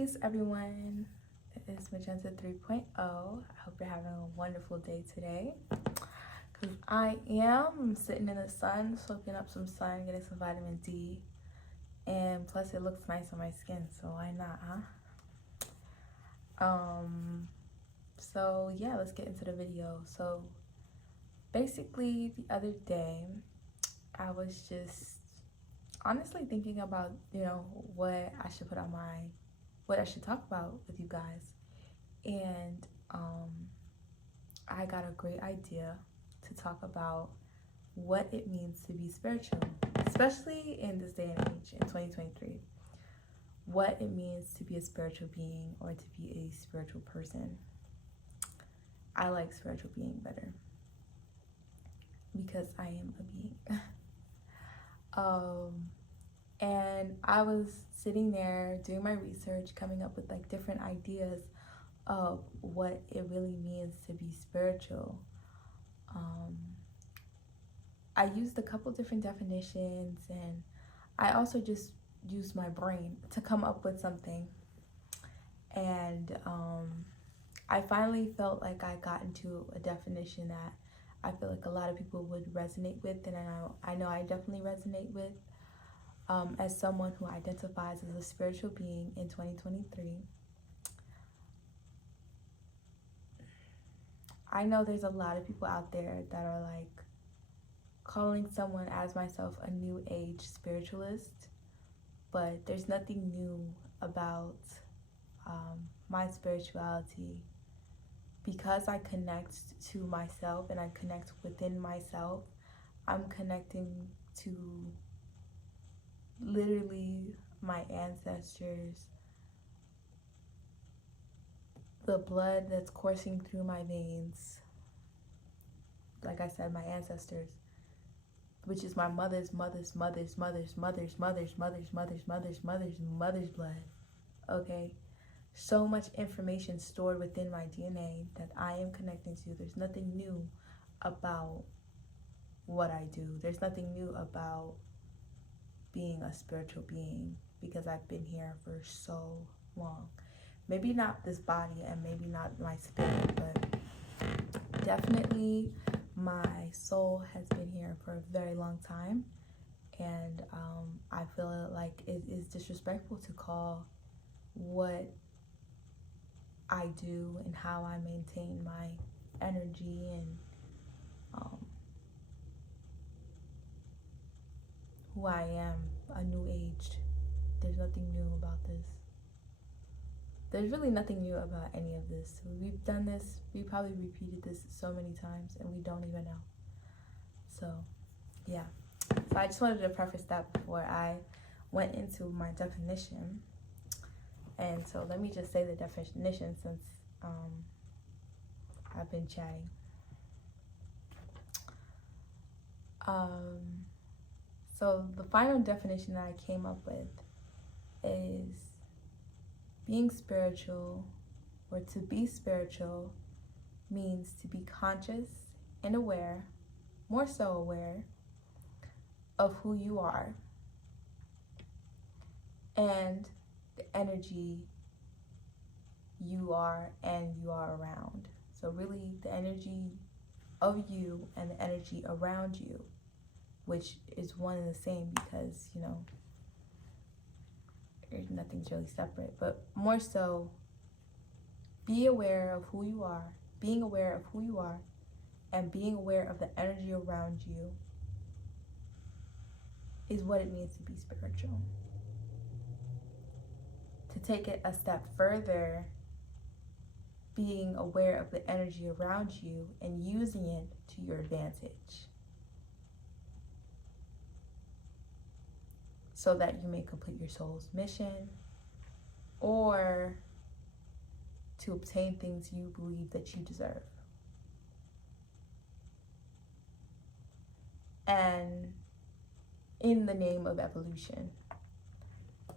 Peace, everyone. It is Magenta 3.0. I hope you're having a wonderful day today. Because I'm sitting in the sun, soaking up some sun, getting some vitamin D. And plus, it looks nice on my skin, so why not, huh? So yeah, let's get into the video. So basically, the other day, I was just honestly thinking about, what I should what I should talk about with you guys. And I got a great idea to talk about what it means to be spiritual, especially in this day and age in 2023. What it means to be a spiritual being or to be a spiritual person. I like spiritual being better because I am a being. And I was sitting there doing my research, coming up with like different ideas of what it really means to be spiritual. I used a couple different definitions, and I also just used my brain to come up with something. And I finally felt like I got into a definition that I feel like a lot of people would resonate with, and I know I definitely resonate with, as someone who identifies as a spiritual being in 2023. I know there's a lot of people out there that are like calling someone as myself a new age spiritualist, but there's nothing new about my spirituality. Because I connect to myself and I connect within myself, I'm connecting to literally my ancestors, the blood that's coursing through my veins. Like I said, my ancestors, which is my mother's mother's mother's mother's mother's mother's mother's mother's mother's mother's mother's blood. Okay? So much information stored within my DNA that I am connecting to. There's nothing new about what I do. There's nothing new about being a spiritual being because I've been here for so long. Maybe not this body and maybe not my spirit, but definitely my soul has been here for a very long time. And I feel like it is disrespectful to call what I do and how I maintain my energy and who I am a new age. There's nothing new about this. There's really nothing new about any of this. We've done this, we probably repeated this so many times and we don't even know. So yeah, so I just wanted to preface that before I went into my definition. And so let me just say the definition since I've been chatting. So the final definition that I came up with is being spiritual, or to be spiritual, means to be conscious and aware, more so aware, of who you are and the energy you are and you are around. So really the energy of you and the energy around you, which is one and the same because, nothing's really separate, but more so be aware of who you are, being aware of who you are, and being aware of the energy around you is what it means to be spiritual. To take it a step further, being aware of the energy around you and using it to your advantage so that you may complete your soul's mission or to obtain things you believe that you deserve. And in the name of evolution,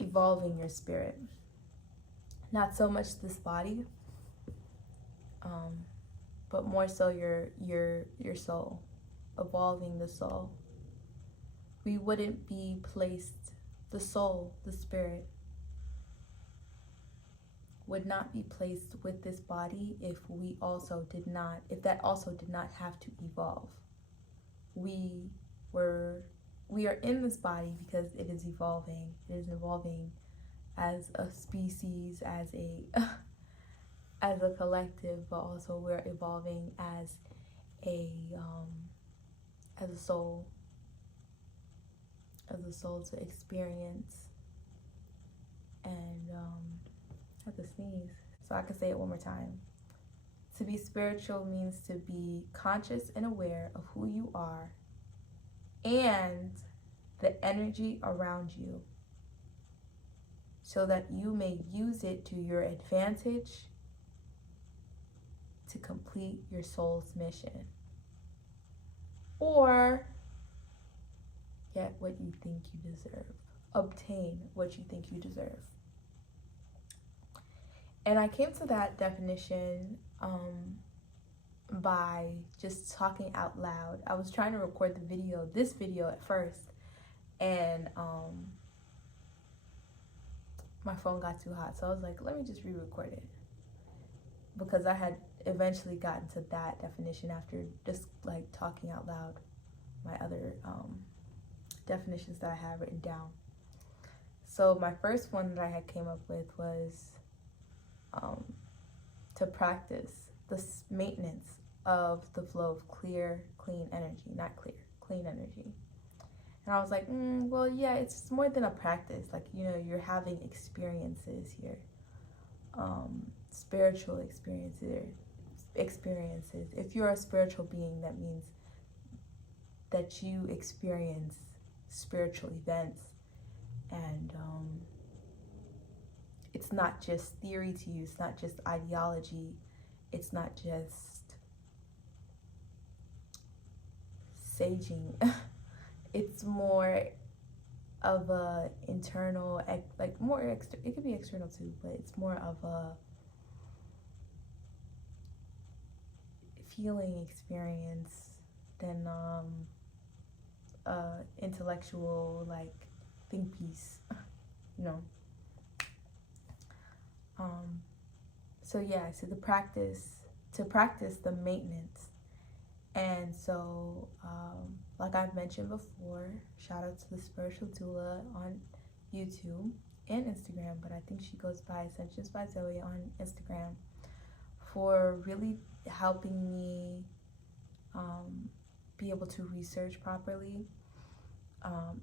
evolving your spirit. Not so much this body, but more so your soul, evolving the soul. We wouldn't be placed, the soul, the spirit, would not be placed with this body if that also did not have to evolve. We are in this body because it is evolving. It is evolving as a species, as a as a collective, but also we're evolving as a soul, to experience. And I have to sneeze so I can say it one more time. To be spiritual means to be conscious and aware of who you are and the energy around you, so that you may use it to your advantage to complete your soul's mission, or get what you think you deserve, obtain what you think you deserve. And I came to that definition by just talking out loud. I was trying to record this video at first, and my phone got too hot, so I was like, let me just re-record it, because I had eventually gotten to that definition after just like talking out loud my other definitions that I had written down. So my first one that I had came up with was to practice the maintenance of the flow of clean energy. And I was like, well, yeah, it's more than a practice. Like, you're having experiences here, spiritual experiences. If you're a spiritual being, that means that you experience spiritual events, and it's not just theory to you, it's not just ideology, it's not just saging. It's more of a internal, like more extra. It could be external too, but it's more of a feeling experience than intellectual, like, think piece, So yeah, so to practice the maintenance. And so like I've mentioned before, shout out to the Spiritual Doula on YouTube and Instagram, but I think she goes by Ascensions by Zoe on Instagram, for really helping me be able to research properly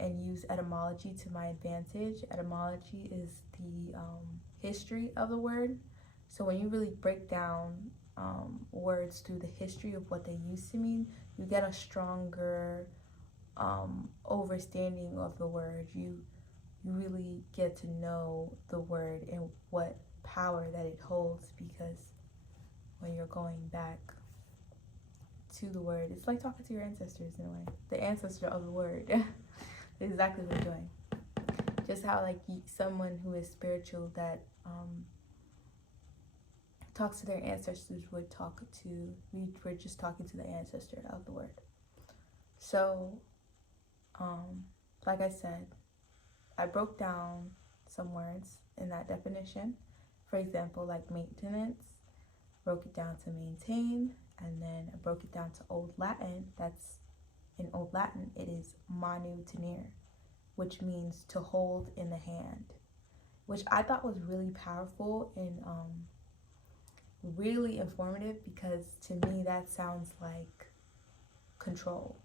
and use etymology to my advantage. Etymology is the history of the word. So when you really break down words through the history of what they used to mean, you get a stronger overstanding of the word. You really get to know the word and what power that it holds, because when you're going back to the word, it's like talking to your ancestors in a way. The ancestor of the word. That's exactly what you're doing. Just how, like, someone who is spiritual that talks to their ancestors would talk to, we're just talking to the ancestor of the word. So like I said, I broke down some words in that definition. For example, like maintenance, broke it down to maintain, and then I broke it down to Old Latin. That's, in Old Latin, it is manu tenere, which means to hold in the hand, which I thought was really powerful and really informative, because to me that sounds like control.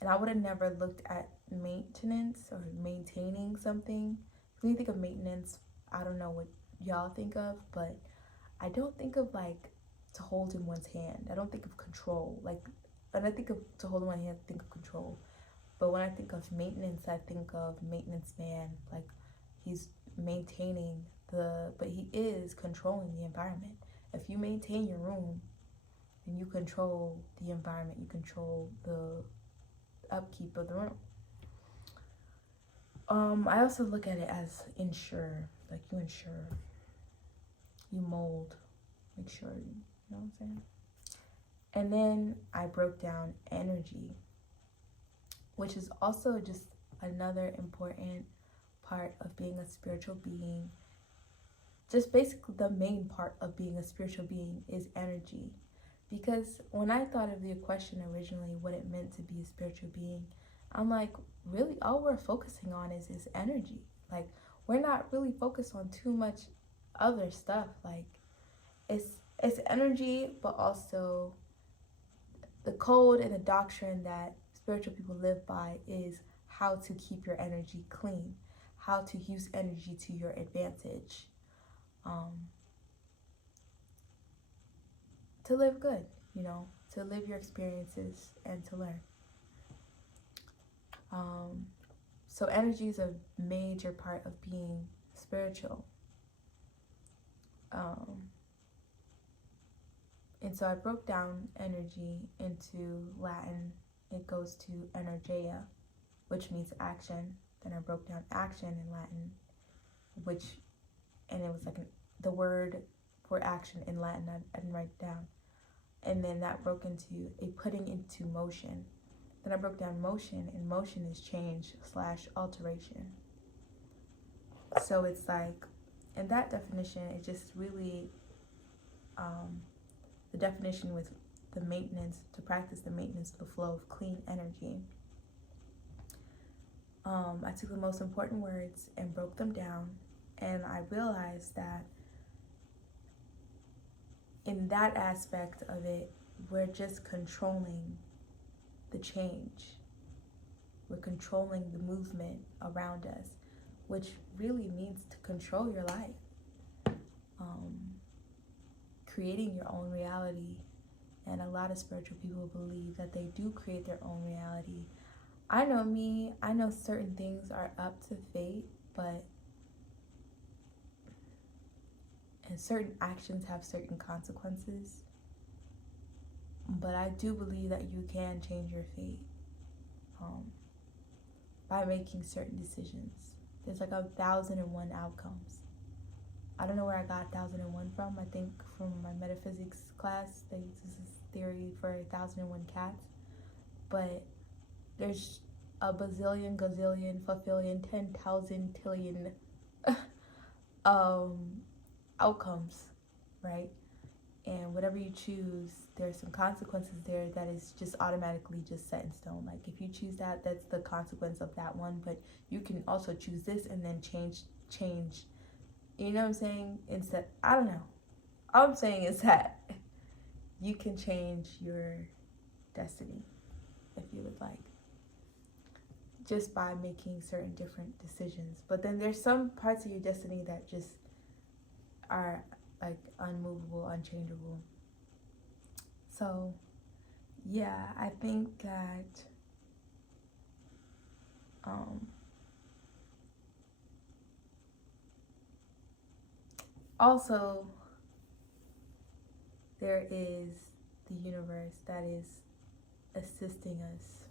And I would have never looked at maintenance or maintaining something. When you think of maintenance, I don't know what y'all think of, but I don't think of like to hold in one's hand. I don't think of control. Like, when I think of to hold in one hand, I think of control. But when I think of maintenance, I think of maintenance man. Like, he's maintaining but he is controlling the environment. If you maintain your room, then you control the environment. You control the upkeep of the room. I also look at it as ensure. Like, you ensure, you mold, make sure, you know what I'm saying? And then I broke down energy, which is also just another important part of being a spiritual being, just basically the main part of being a spiritual being is energy. Because when I thought of the question originally, what it meant to be a spiritual being, I'm like, really, all we're focusing on is energy. Like, we're not really focused on too much other stuff. Like, it's energy, but also the code and the doctrine that spiritual people live by is how to keep your energy clean, how to use energy to your advantage, to live good, to live your experiences and to learn. So energy is a major part of being spiritual. And so I broke down energy into Latin. It goes to energeia, which means action. Then I broke down action in Latin, and it was like the word for action in Latin. I didn't write it down. And then that broke into a putting into motion. Then I broke down motion, and motion is change / alteration. So it's like, in that definition, it just really, the definition with the maintenance, to practice the maintenance of the flow of clean energy. I took the most important words and broke them down, and I realized that in that aspect of it, we're just controlling the change. We're controlling the movement around us, which really means to control your life. Creating your own reality. And a lot of spiritual people believe that they do create their own reality. I know me, I know certain things are up to fate, and certain actions have certain consequences. But I do believe that you can change your fate by making certain decisions. There's like 1,001 outcomes. I don't know where I got 1,001 from. I think from my metaphysics class, they use this theory for 1,001 cats. But there's a bazillion, gazillion, fulfillion, 10,000 tillion outcomes, right? And whatever you choose, there's some consequences there that is just automatically just set in stone. Like if you choose that, that's the consequence of that one. But you can also choose this and then change. You know what I'm saying? Instead, I don't know. All I'm saying is that you can change your destiny if you would like, just by making certain different decisions. But then there's some parts of your destiny that just are like unmovable, unchangeable. So yeah, I think that also there is the universe that is assisting us.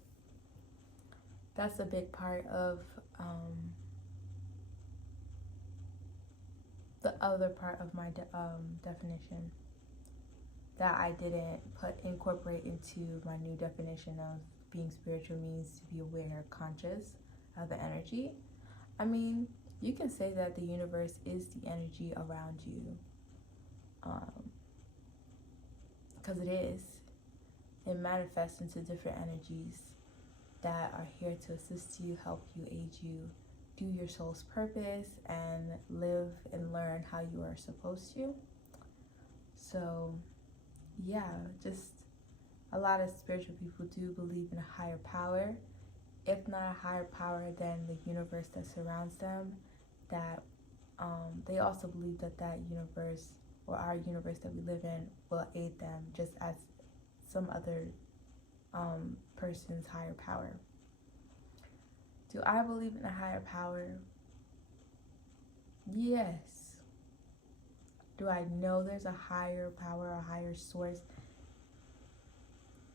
That's a big part of the other part of my definition that I didn't incorporate into my new definition of being spiritual means to be aware, conscious of the energy. I mean, you can say that the universe is the energy around you, because it is. It manifests into different energies that are here to assist you, help you, aid you, do your soul's purpose, and live and learn how you are supposed to. So yeah, just a lot of spiritual people do believe in a higher power. If not a higher power, then the universe that surrounds them. That they also believe that universe, or our universe that we live in, will aid them just as some other person's higher power. Do I believe in a higher power? Yes. Do I know there's a higher power, a higher source?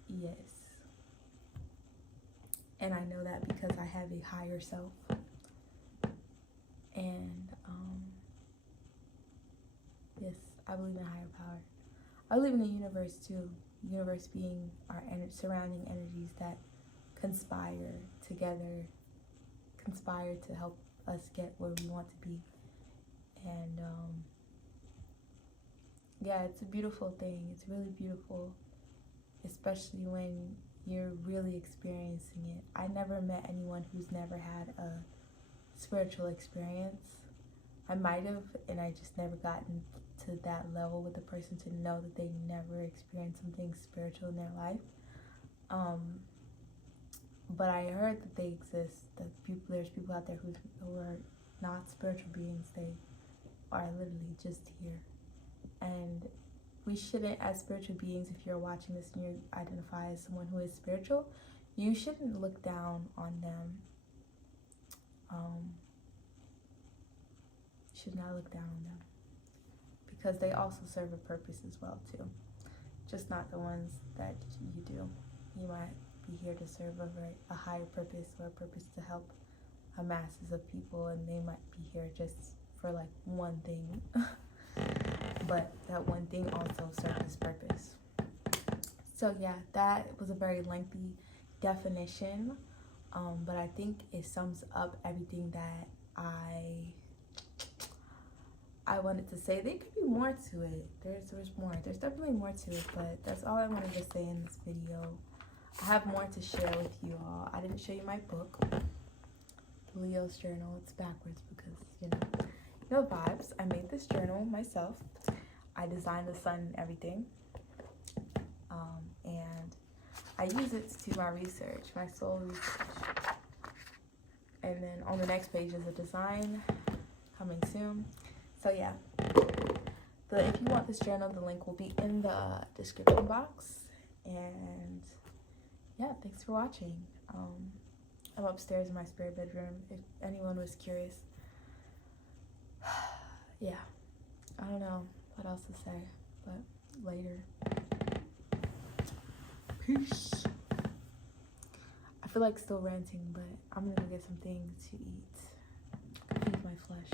Yes. And I know that because I have a higher self. And yes, I believe in a higher power. I believe in the universe too. The universe being our surrounding energies that conspire together, conspire to help us get where we want to be. And yeah, it's a beautiful thing. It's really beautiful, especially when you're really experiencing it. I never met anyone who's never had a spiritual experience. I might have, and I just never gotten to that level with the person to know that they never experienced something spiritual in their life. But I heard that they exist, that there's people out there who are not spiritual beings. They are literally just here. And we shouldn't, as spiritual beings, if you're watching this and you identify as someone who is spiritual, you shouldn't look down on them. You should not look down on them, because they also serve a purpose as well too. Just not the ones that you do. You might be here to serve a higher purpose, or a purpose to help a masses of people, and they might be here just for like one thing. But that one thing also serves its purpose. So yeah, that was a very lengthy definition, but I think it sums up everything that I wanted to say. There could be more to it. There's more. There's definitely more to it, but that's all I wanted to say in this video. I have more to share with you all. I didn't show you my book, The Leo's Journal. It's backwards because, you know vibes. I made this journal myself. I designed the sun and everything. And I use it to do my research, my soul research. And then on the next page is a design coming soon. So yeah, if you want this journal, the link will be in the description box. And yeah, thanks for watching. I'm upstairs in my spare bedroom, if anyone was curious. Yeah, I don't know what else to say, but later. Peace. I feel like still ranting, but I'm gonna go get something to eat. Feed my flesh.